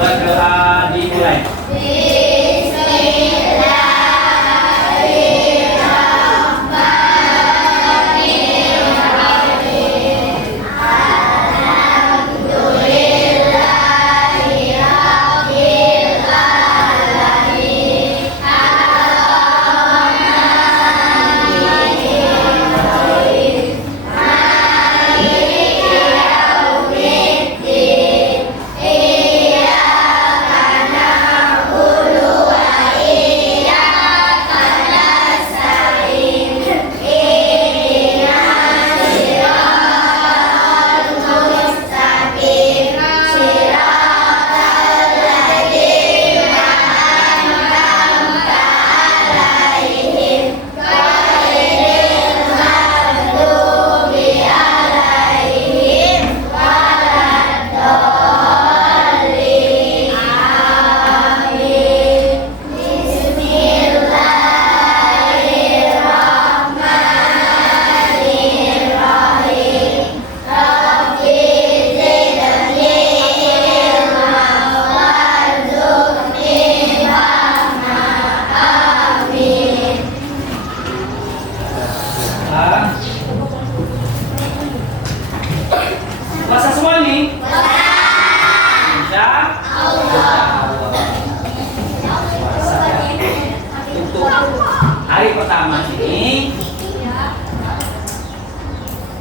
Berdoa dimulai. Puasa semua nih? Insya Allah. Puasa ya.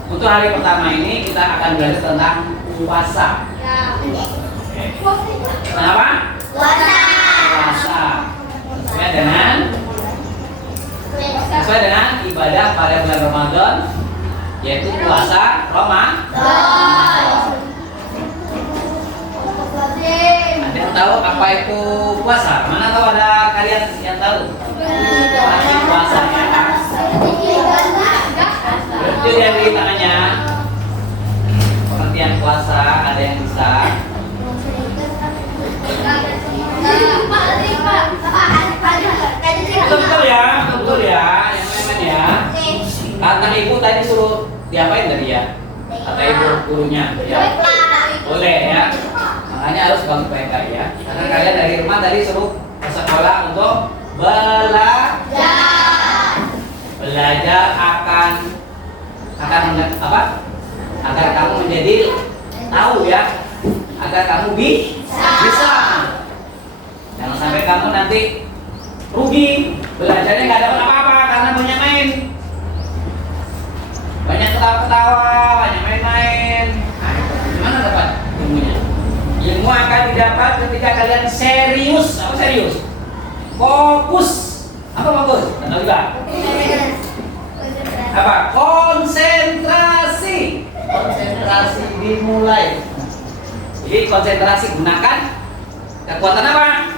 Untuk hari pertama ini, kita akan belajar tentang puasa. Kenapa? Puasa. Sesuai dengan ibadah pada bulan Ramadan, yaitu puasa Ramadan. Ada yang tahu apa itu puasa? Mana tahu ada kalian yang tahu? Arti puasa ya. Itu yang di tangannya. Pengertian puasa ada yang bisa? Betul ya, yang main ya. Kata ibu tadi suruh diapain tadi ya? Kata ibu gurunya ya. Boleh ya. Makanya harus bangun baik-baik ya. Karena kalian dari rumah tadi suruh ke sekolah untuk belajar akan apa? Agar kamu menjadi tahu ya. Agar kamu bisa. Jangan sampai kamu nanti rugi, belajarnya nggak dapat apa-apa karena banyak main, banyak ketawa-ketawa, banyak main-main. Nah, gimana dapat ilmunya? Ilmu akan didapat ketika kalian serius. Apa serius? Fokus. Apa fokus? Tahu juga? Apa? Konsentrasi. Konsentrasi dimulai. Jadi konsentrasi, gunakan kekuatan apa?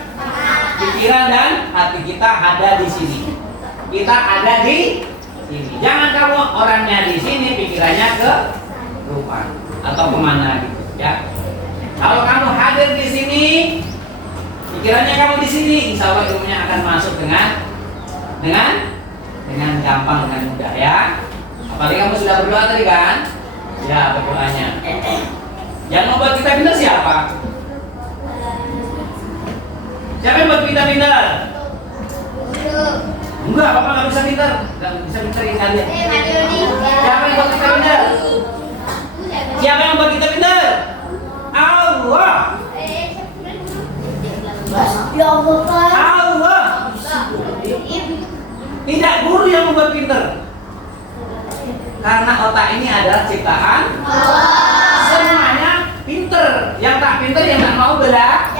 Pikiran dan hati kita ada di sini. Kita ada di sini. Jangan kamu orangnya di sini, pikirannya ke rumah atau kemana gitu ya. Kalau kamu hadir di sini, pikirannya kamu di sini, insya Allah ilmunya akan masuk dengan gampang, dengan mudah ya. Apalagi kamu sudah berdoa tadi kan? Ya, berdoanya. Yang membuat kita pintar siapa? Siapa yang buat kita pintar? Enggak, Bapak nggak bisa pintar. Nggak bisa pintarin kalian. Siapa yang buat kita pintar? Siapa yang buat kita pintar? Allah. Ya Allah, Pak. Allah. Tidak guru yang membuat pintar. Karena otak ini adalah ciptaan Allah. Semuanya pintar. Yang tak pintar yang nggak mau belajar.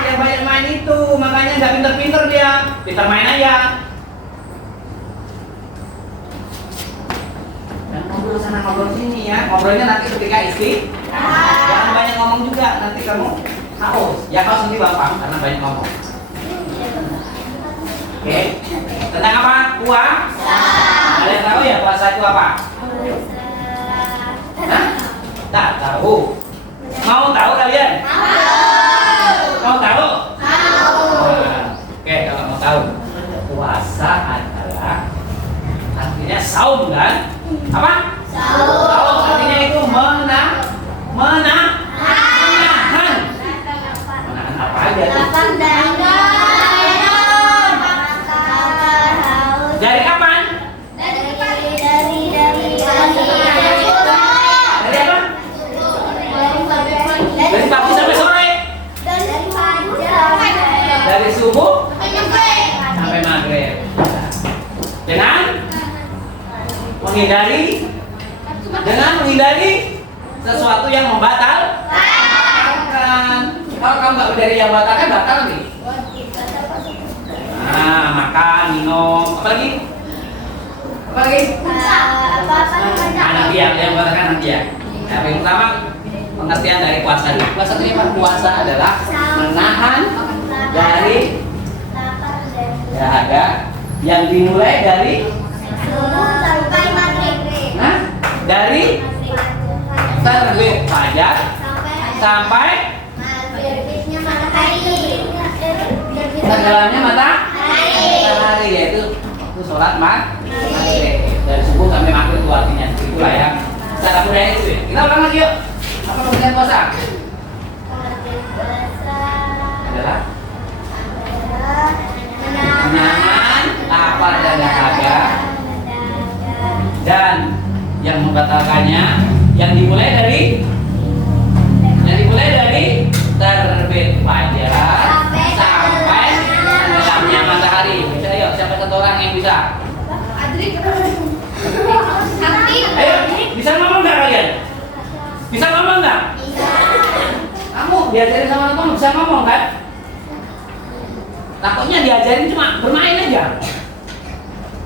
Yang banyak main itu, makanya nggak pintar-pintar dia. Pintar main aja. Dan ngobrol sana ngobrol sini ya. Ngobrolnya nanti ketika jangan banyak ngomong juga, nanti kamu haus. Ya kau sendiri Bapak karena banyak ngomong. Oke. Tentang apa? Puasa. Kalian tahu ya puasa itu apa? Hah? Tak tahu. Mau tahu kalian? Mau tahu? Oke, kalau mau tahu, puasa adalah artinya saum kan? Apa? Saum artinya itu menahan. subuh sampai maghrib. Dengan menghindari sesuatu yang membatalkan. Kalau kamu nggak menghindari yang membatalkan, batal nih. Nah, makan, minum, apa lagi? Nanti yang membatalkan nanti ya. Nah, yang pertama pengertian dari puasa ini. Puasa ini puasa adalah menahan dari dahaga yang dimulai dari dari terbit fajar sampai tenggelamnya matahari, yaitu waktu sholat maghrib dari subuh sampai maghrib itu artinya itulah ya secara budaya itu ya. Kita ulang lagi yuk. Apa pengertian puasa? Adalah menahan lapar dan dahaga dan yang membatalkannya yang dimulai dari terbit fajar sampai tenggelamnya matahari. Bisa yuk, siapa satu orang yang bisa? Ayo, bisa ngomong nggak kalian? Bisa ngomong nggak? Kamu diajarin sama orang tua bisa ngomong kan? Takutnya diajarin cuma bermain aja.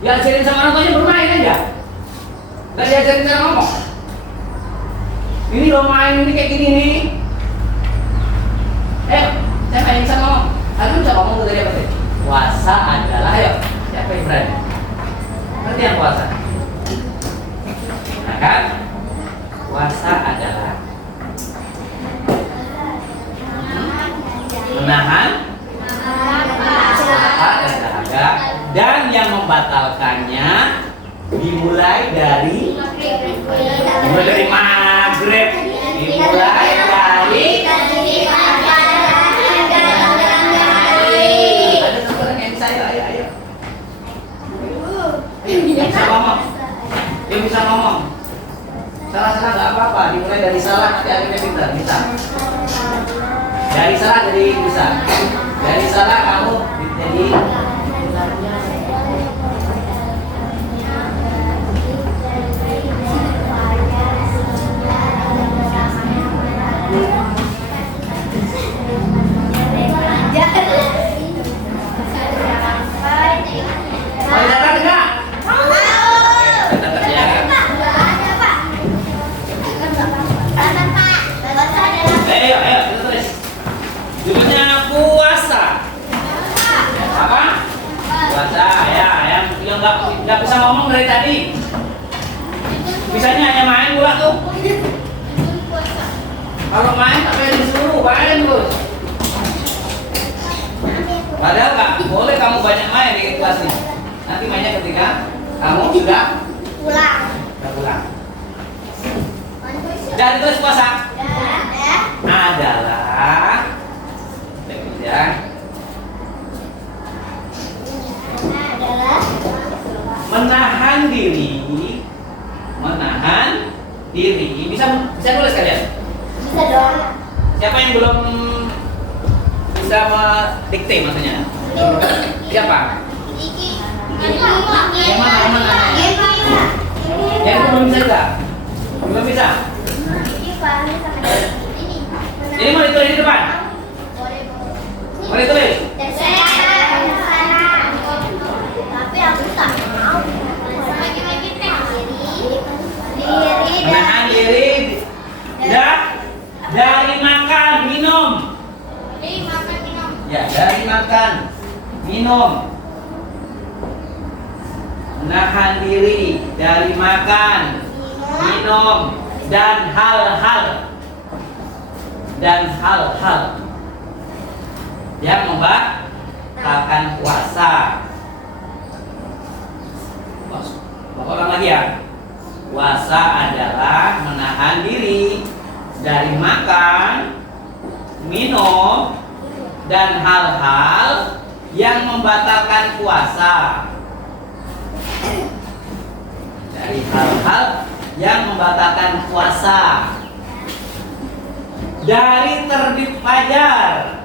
Diajarin sama orang tuanya bermain aja. Nggak diajarin cara ngomong. Ini lo main ini kayak gini nih. Siapa yang bisa ngomong? Aku bisa ngomong tuh dari apa sih? Puasa adalah, ayo, siapa yang berani? Ngerti yang puasa? Nah kan? Puasa adalah menahan lapar dan dahaga dan yang membatalkannya dimulai dari maghrib, dimulai dari ada seorang yang bisa ayo yang bisa ngomong salah nggak apa-apa, dimulai dari salah nanti akhirnya pintar bisa dari salah jadi bisa dari salah kamu jadi nggak bisa ngomong dari tadi. Bisanya hanya main pula tuh. Kalau main tapi disuruh main terus. Padahal nggak boleh kamu banyak main di kelas ini. Nanti mainnya ketika kamu sudah pulang. Dan terus puasa adalah menahan diri. Bisa nulis kalian? Bisa dong. Siapa yang belum bisa mendikte maksudnya? Siapa? Yang mana? Yang belum bisa juga? Belum bisa? Ini mau ditulis di depan? Mau ditulis? Tapi aku tak mau. Menahan diri dari makan minum. Ya, dari makan minum. Menahan diri dari makan minum dan hal-hal yang membatalkan puasa. Ulang lagi ya. Puasa adalah menahan diri dari makan, minum, dan hal-hal yang membatalkan puasa. Dari hal-hal yang membatalkan puasa. Dari terbit fajar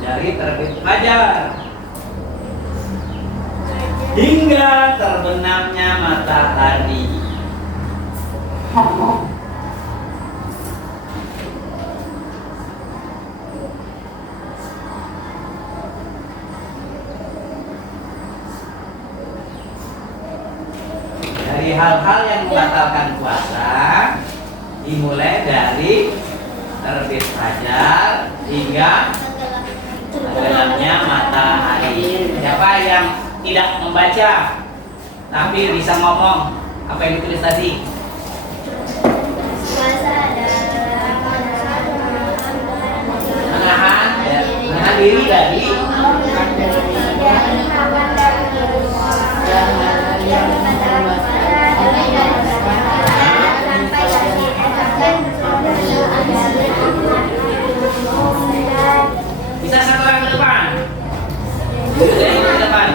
dari terbit fajar hingga terbenamnya matahari. Dari hal-hal yang membatalkan puasa dimulai dari terbit fajar hingga tenggelamnya matahari. Siapa yang tidak membaca tapi bisa ngomong apa yang ditulis tadi? Puasa adalah Menahan diri dari bisa satu orang ke depan. Dari ke depan.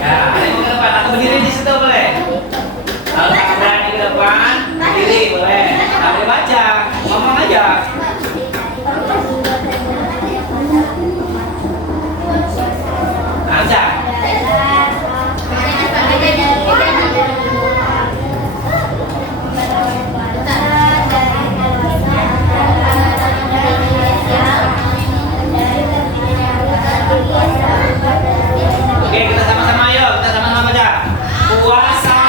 Ya, ada yang ke depan atau berdiri di situ boleh. Kalau tak berani ke depan, berdiri boleh. Tak boleh baca, ngomong aja. Baca. Oke, kita sama-sama ayo, kita sama-sama baca. Puasa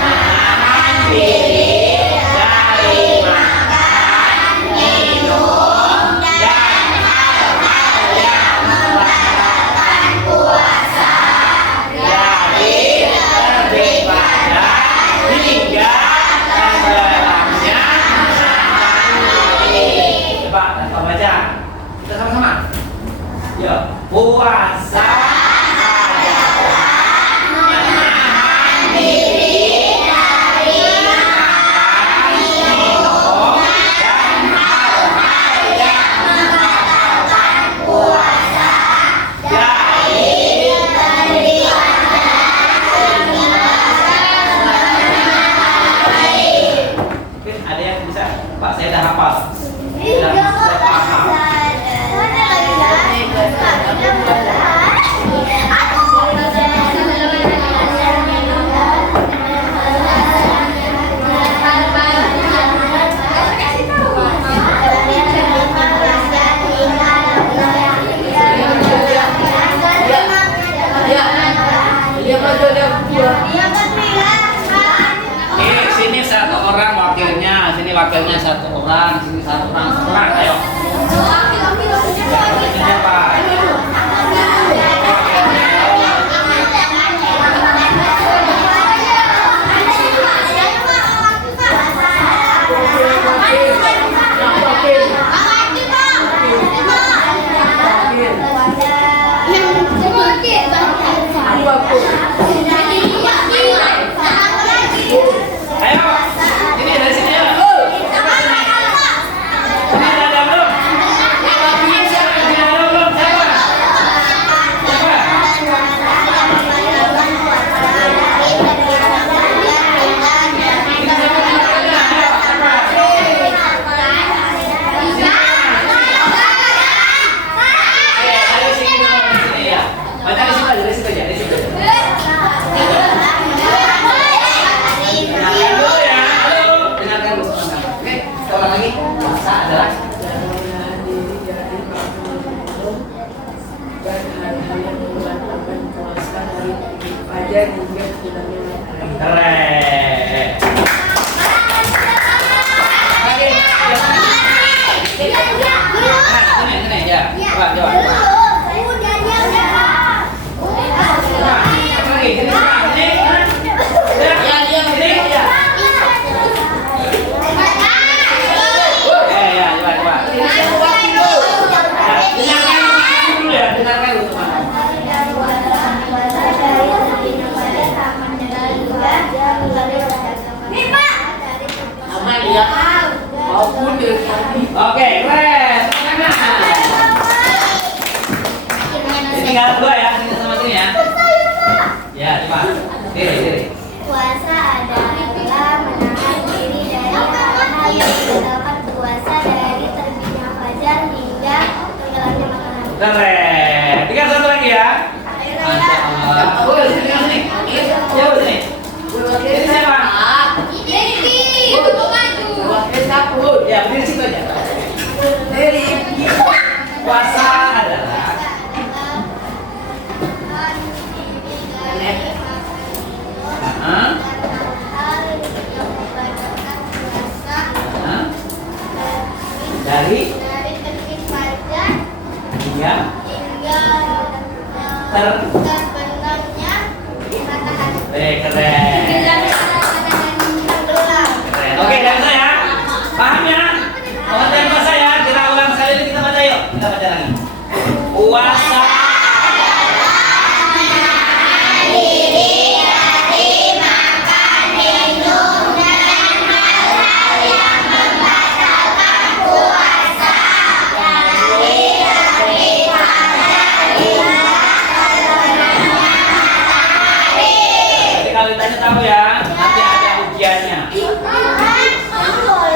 menahan diri dari makan, minum, dan hal-hal yang membatalkan puasa dari terbit fajar hingga tenggelamnya matahari. Coba, kita baca. Kita sama-sama. Ya, puasa adalah menahan diri dari makan, minum, dan hal-hal yang membatalkan puasa dari terbit fajar hingga matahari. Oke, ada yang bisa? Pak, saya dah hafal. Sudah paham. Sini satu orang wakilnya, sini wakilnya satu orang, sini satu orang, ayo. Wakilnya Pak. Ayo, ini dari sini ya. Ini ada belum? Oke, keren. Ini tinggal dua ya, ini sama sini ya. Ya, coba. Diri. Puasa adalah menahan diri dari hal-hal yang membatalkan puasa dari Keren. Tinggal satu lagi ya. Masya Allah. Oh, sini sini. Jauh sini. Ini siapa? Ya, berdiri situ aja. Puasa adalah dari dia terbenamnya matahari. keren. Keren. Oke, dari saya. Paham ya? Pengertian puasa ya. Kita ulang sekali lagi, kita baca yuk. Kita baca lagi. Puasa tahu ya, nanti ada ujiannya.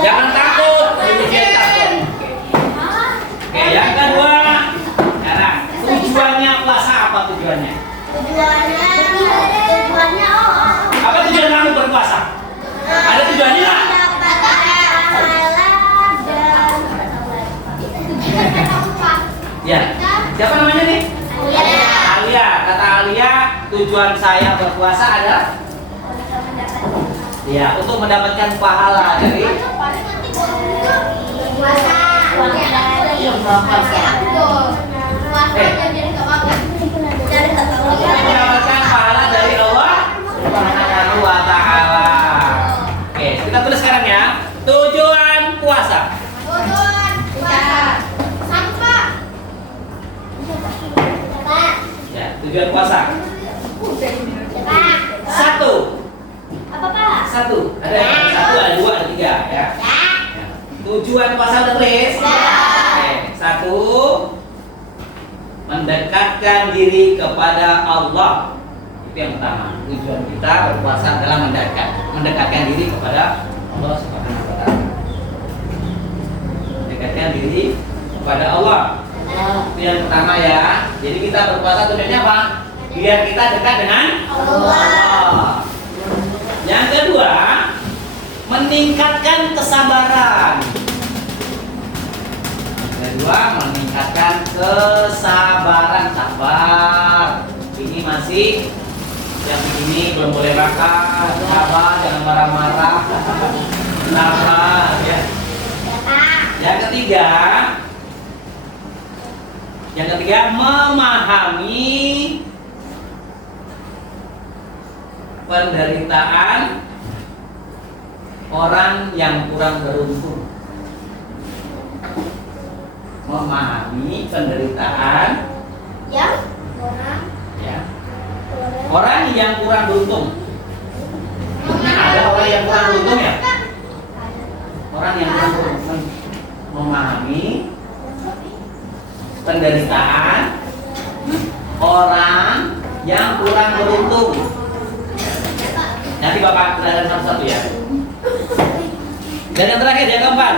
Jangan takut, ujian takut. Oke, yang kedua, sekarang tujuannya puasa apa tujuannya? Tujuannya Apa tujuan kamu berpuasa? Ada tujuannya nggak? Ya, siapa namanya nih? Alia. Kata Alia, tujuan saya berpuasa adalah ya, untuk mendapatkan pahala dari mendapatkan pahala dari Allah Subhanahu wa Ta'ala. Oke, kita tulis sekarang ya. Tujuan puasa. Ya, tujuan puasa. Satu. Satu. Ada dua, ada tiga ya. Tujuan puasa udah tulis. Oke, satu, mendekatkan diri kepada Allah. Itu yang pertama. Tujuan kita berpuasa adalah mendekatkan diri kepada Allah Subhanahu wa Ta'ala. Mendekatkan diri kepada Allah. Itu yang pertama ya. Jadi kita berpuasa tujuannya apa? Biar kita dekat dengan Allah. Yang kedua, meningkatkan kesabaran. Meningkatkan kesabaran. Sabar. Ini masih yang ini belum boleh makan. Sabar, jangan marah-marah. Sabar ya. Yang ketiga, memahami penderitaan orang yang kurang beruntung. Memahami penderitaan orang yang kurang beruntung. Ada orang yang kurang beruntung ya? Orang yang kurang beruntung. Memahami penderitaan orang yang kurang beruntung. Nanti Bapak belajar satu-satu ya. Dan yang terakhir, yang keempat,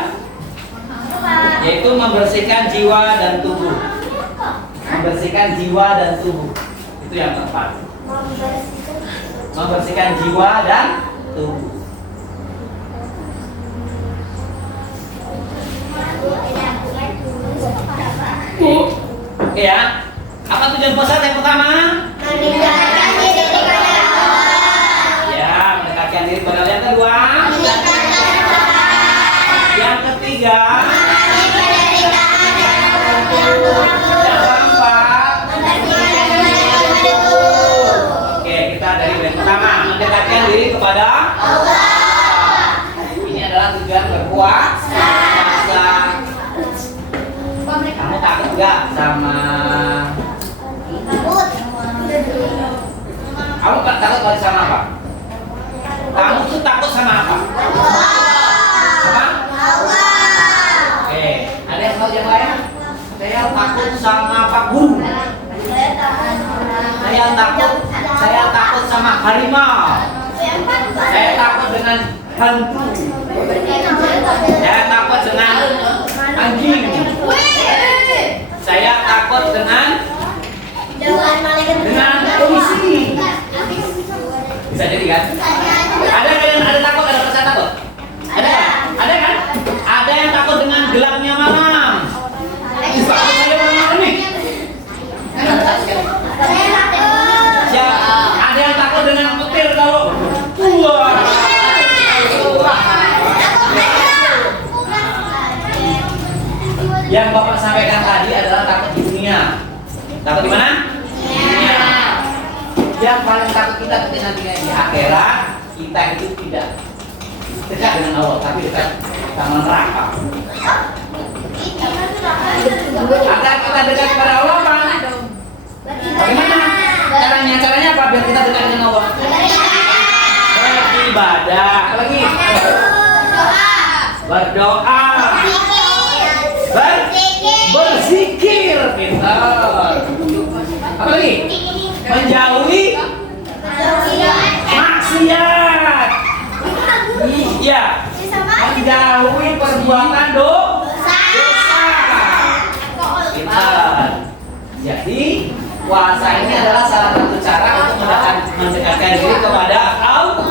yaitu membersihkan jiwa dan tubuh. Membersihkan jiwa dan tubuh. Itu yang keempat. Membersihkan jiwa dan tubuh. Oke ya. Apa tujuan puasa yang pertama? Mendekatkan diri kepada Allah. Ya, mendekatkan diri kepada Allah. Yang kedua? Yang ketiga? Yang keempat? Oke, kita dari yang pertama, mendekatkan diri kepada Allah. Ini adalah tujuan berpuasa. Kamu takut gak sama? Kamu takut sama apa? Kamu tuh takut sama apa? Apa? Oke, ada yang tahu yang lain? Saya takut sama Pak Guru. Saya takut sama harimau. Saya takut dengan hantu. Saya takut dengan anjing. Saya takut dengan malaikat polisi. Bisa jadi kan? Ada kalian ada takut, ada perasaan takut? Ada kan? Ada kan? Ada yang takut dengan gelapnya malam. Saya malam nih. Ada yang takut dengan petir kalau yang Bapak sampaikan tadi adalah takut di dunia. Takut di mana? Dunia. Yang paling takut kita ketika nanti di akhirat, kita itu tidak dekat dengan Allah, tapi dekat sama neraka. Agar kita dekat kepada Allah, Pak. Bagaimana? Caranya apa biar kita dekat dengan Allah? Beribadah. Apa lagi? Berdoa. Berzikir. Pintar. Apa lagi? Menjauhi maksiat. Iya. Menjauhi perbuatan dosa. Pintar. Jadi puasa ini adalah salah satu cara untuk mendekatkan diri kepada Allah.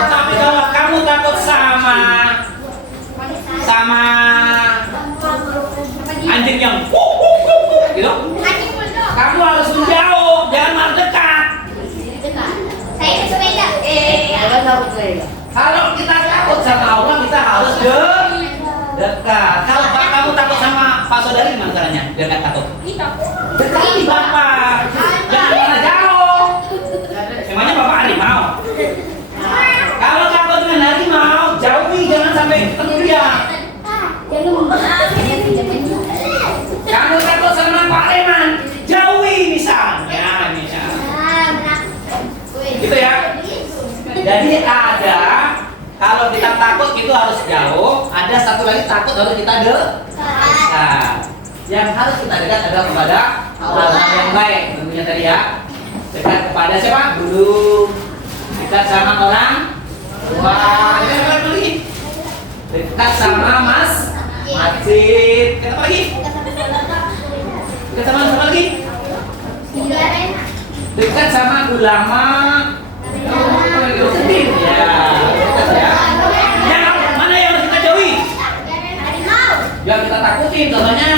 Tetapi kalau kamu takut sama anjing yang gitu, kamu harus menjauh, jangan malah dekat. Saya ke sepeda. Kalau kita takut sama Allah, kita harus dekat. Kalau kamu takut sama Pak Saudari, gimana caranya? Biar nggak takut. Dekati Bapak, jangan malah jauh. Emangnya Bapak harimau? Kalau takut dengan harimau, jauhi, jangan sampai ketemu dia. Kamu takut sama Pak Leman, jauhi misalnya. Gitu ya. Jadi ada, kalau kita takut itu harus jauh. Ada satu lagi takut harus kita dekat. Yang harus kita dekat adalah kepada Allah yang baik. Tentunya tadi ya. Dekat kepada siapa? Guru. Dekat sama orang tua. Dekat sama masjid. Dekat apa lagi? Dekat sama apa lagi? Dekat sama ulama. Yang mana yang harus kita jauhi? Yang kita takutin, contohnya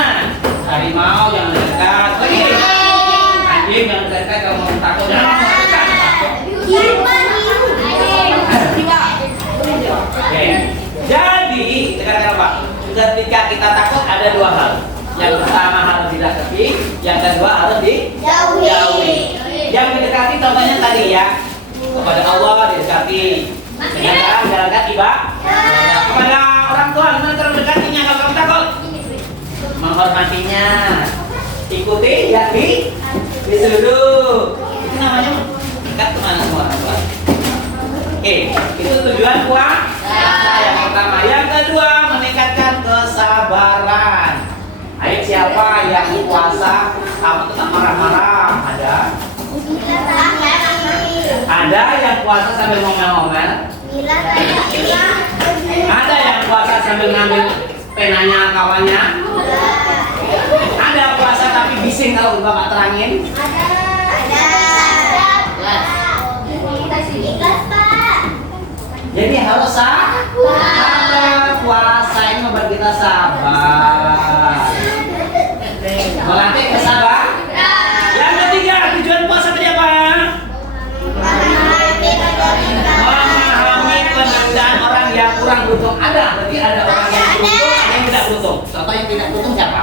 harimau jangan dekat. Lagi anjing jangan dekat, kalau mau takut jangan dekat. Oke. Jadi sekarang apa? Ketika kita takut ada dua hal. Yang pertama harus didekati, yang kedua harus dijauhi. Yang mendekati contohnya tadi ya, kepada Allah didekati dengan cara menjalankan ibadah. Kepada orang tua gimana cara mendekatinya kalau kamu takut? Menghormatinya, ikuti yang disuruh. Itu namanya dekat kemana semua orang tua. Oke, itu tujuan puasa yang pertama. Yang kedua meningkatkan kesabaran. Ayo siapa yang puasa kamu tetap marah-marah? Ada yang puasa sambil ngomel-ngomel. Ada yang puasa sambil ngambil penanya kawannya. Ada puasa tapi bising kalau Bapak terangin. Jadi harus sabar. Puasa ini membuat kita sabar. Melatih kesabaran. Yang ketiga tujuan puasa tadi apa? Memahami penderitaan orang yang kurang beruntung. Ada, berarti ada orang yang beruntung, ada yang tidak beruntung. Contoh yang tidak beruntung siapa?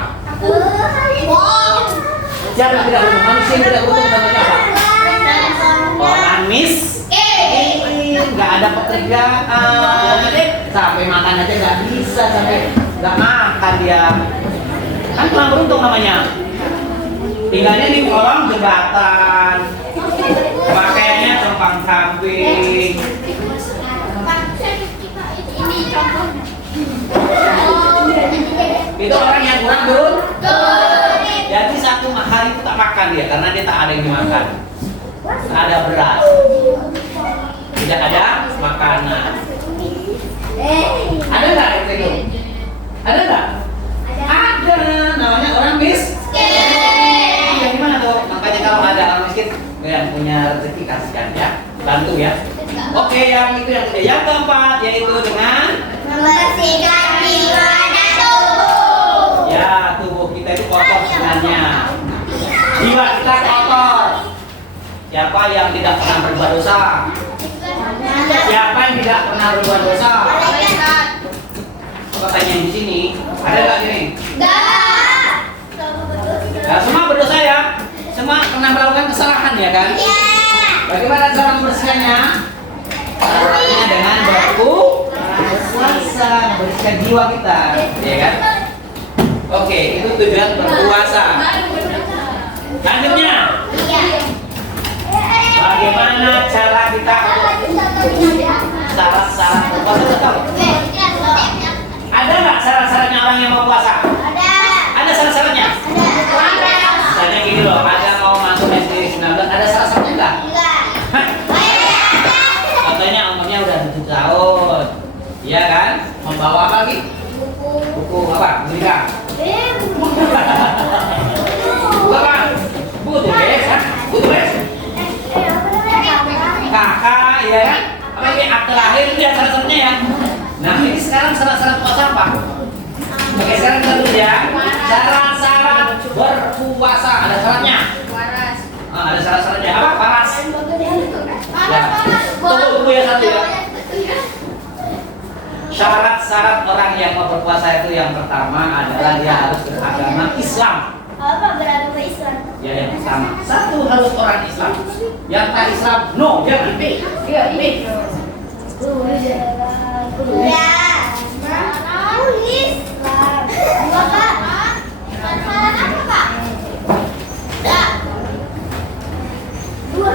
Siapa yang tidak beruntung? Manusia yang tidak beruntung contohnya apa? Orang miskin, nggak ada pekerjaan, sampai makan aja nggak bisa, sampai nggak makan dia. Kan kurang beruntung namanya. Tinggalnya di kolong jembatan, pakaiannya terbang kambing. Itu orang yang kurang beruntung. Jadi satu hari itu tak makan dia karena dia tak ada yang dimakan. Tak ada beras, tidak ada makanan. Ada nggak itu? Ada nggak? Ada. Namanya orang miskin. yaitu dengan Membersihkan jiwa dan tubuh. ya, tubuh kita itu kotor sebenarnya. Jiwa kita kotor. Siapa yang tidak pernah berbuat dosa? Siapa yang tidak pernah berbuat dosa? Katanya di sini ada nggak ini? Enggak. Nah, semua berdosa ya. Semua pernah melakukan kesalahan ya kan? Iya. Bagaimana cara membersihkannya? Caranya dengan berpuasa, membersihkan jiwa kita, ya kan? Oke, itu tujuan berpuasa. Lanjutnya, Iya. bagaimana cara kita syarat-syarat berpuasa tahu? Ada nggak syarat-syaratnya orang yang mau puasa? Ada. Ada syarat-syaratnya? Ada. Misalnya gini loh, ada mau masuk SD 19, ada syarat-syaratnya nggak? Enggak. Hah? Contohnya umurnya udah 7 tahun, iya kan? Membawa apa lagi? Buku apa? Buku Buku apa? Buku tulis, kan? Buku tulis. Kakak, ya kan? Apalagi akte lahir itu ya syarat-syaratnya ya. Nah ini sekarang syarat-syarat puasa apa? Oke sekarang kita dulu ya. Syarat-syarat berpuasa ada syaratnya. Ada syarat-syaratnya apa? Paras. Ya. Tunggu ya satu ya. Syarat-syarat orang yang mau berpuasa itu yang pertama adalah dia harus beragama Islam. Apa beragama Islam? Ya yang pertama. Satu harus orang Islam. Yang tak Islam, no jangan. Ya. Islam. Bapak. Salah apa, Pak? Ya. Dua.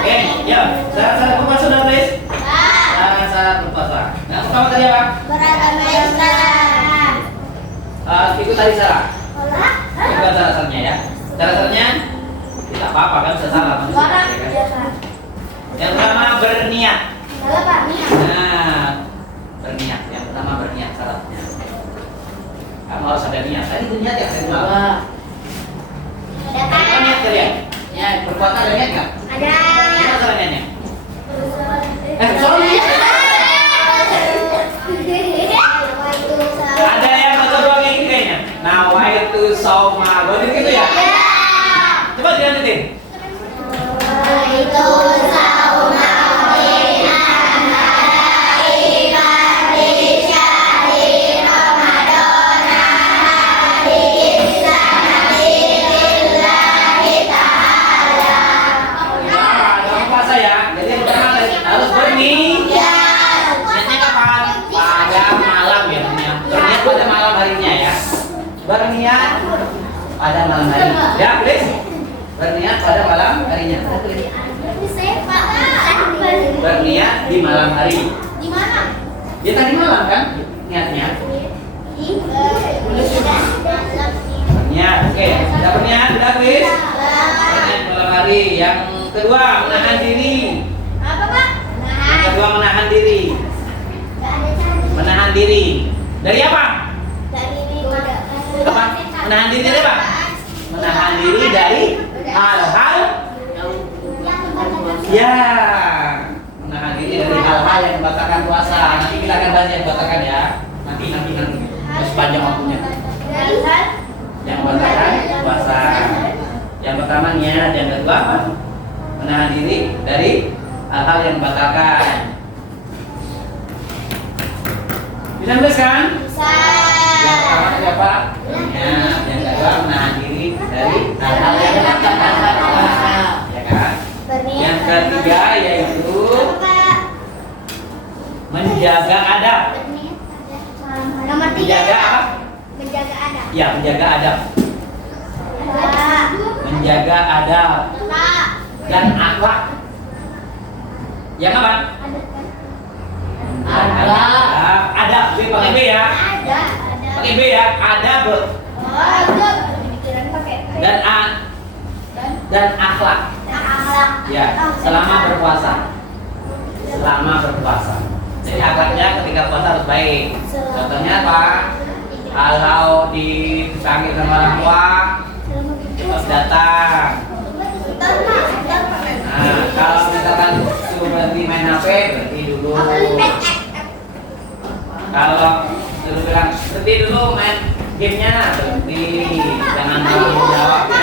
Oke, ya. Syarat-syarat berpuasa sudah guys. Syarat-syarat berpuasa. Nah, pertama tadi apa? Beragama Islam. Ikut tadi syarat. Sholat. Ikut syarat-syaratnya ya. Syarat-syaratnya tidak apa-apa kan bisa salah manusia. Ya kan? Yang pertama berniat. Salah, Pak. Niat. Nah, berniat. Yang pertama berniat syaratnya. Kamu harus ada niat. Tadi itu niat ya tadi malam. Ada Apa niat kalian? Ya, berpuasa ada niat nggak? Ada. Gimana cara niatnya? Sorry. Ada yang baca doa kayak gini kayaknya. Nawaitu sauma. Berarti gitu ya? Coba dilanjutin. Itu sauma Puasa ya. Jadi yang pertama harus berniat. Niatnya kapan? Pada malam ya namanya. Berniat pada malam harinya ya. Berniat pada malam hari. Ya, please. Berniat pada malam harinya. Berniat di malam hari. Di mana? Ya tadi malam kan niatnya. Berniat. Oke, sudah berniat, sudah please. Berniat malam hari. Yang kedua menahan diri. Apa, Pak? Yang kedua menahan diri. Menahan diri. Dari apa? Apa? Menahan diri dari apa? Menahan diri dari hal-hal ya. Menahan diri dari hal-hal yang membatalkan puasa. Nanti kita akan bahas yang membatalkan ya. Nanti. Masih panjang waktunya. Yang membatalkan puasa. Yang pertama niat, yang kedua apa? Menahan diri dari hal-hal yang membatalkan. Bisa nulis kan? Bisa. Yang pertama tadi apa? Niat. Yang kedua menahan diri dari hal-hal yang membatalkan puasa. Ya kan? Yang ketiga yaitu menjaga adab. Nomor 3. Menjaga apa? Menjaga adab. Ya, menjaga adab. Menjaga adab dan akhlak. Yang apa? Adab. Pakai B ya. Pakai B ya. Adab dan akhlak. Ya, selama berpuasa. Selama berpuasa. Jadi akhlaknya ketika puasa harus baik. Contohnya apa? Kalau dipanggil sama orang tua, cepat datang. Nah, kalau misalkan suruh berhenti main HP, berhenti dulu. Kalau suruh bilang berhenti dulu main gamenya, berhenti. Jangan terlalu jawab ya.